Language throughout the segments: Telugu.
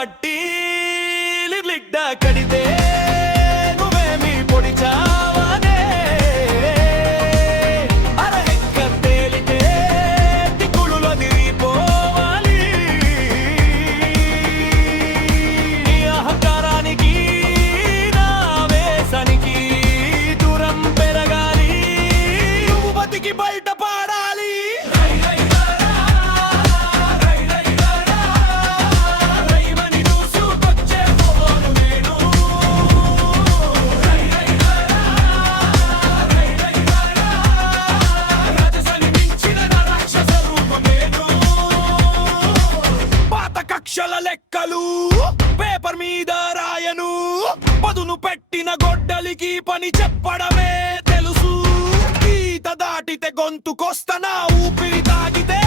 బట్టి లిడ్డ కడితే నువ్వేమి పొడిచావనే అరహెక్క తేలితే దిక్కులులో దిగిపోవాలి నీ అహంకారానికి నా వేసానికి దూరం పెరగాలి నువ్వు బతికి బయట పాడాలి కక్షల లెక్కలు పేపర్ మీద రాయను పదును పెట్టిన గొడ్డలికి పని చెప్పడమే తెలుసు గీత దాటితే గొంతుకొస్తనా ఊపిరి తాగితే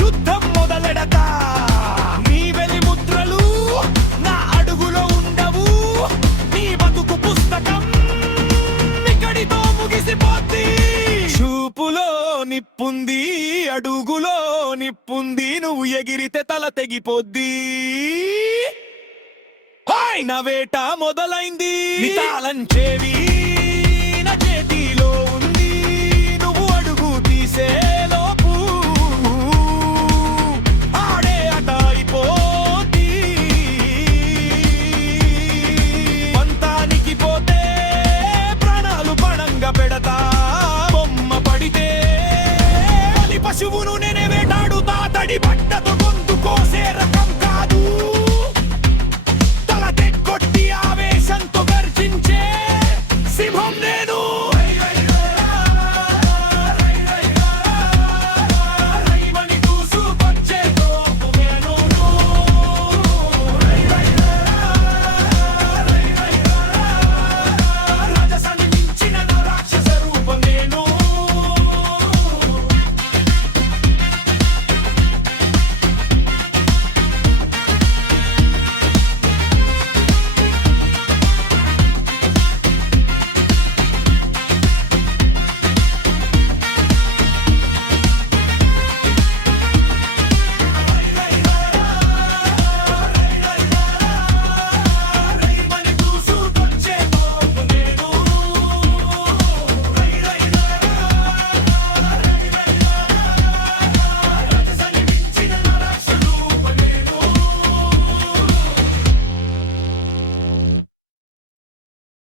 యుద్ధం మొదలెడతా నీ వెలి ముద్రలు నా అడుగులో ఉండవు నీ బతుకు పుస్తకం ఇక్కడితో ముగిసిపోద్ది చూపులో నిప్పుంది అడుగులో నిప్పుంది నువ్వు ఎగిరితే తల తెగిపోద్ది నా వేట మొదలైంది తాళంచేవి నా చేతిలో ఉంది నువ్వు అడుగు తీసే లోపు ఆడే అట అయిపోద్ది పంతానికి పోతే ప్రాణాలు పణంగా పెడతా బొమ్మ పడితే పశువును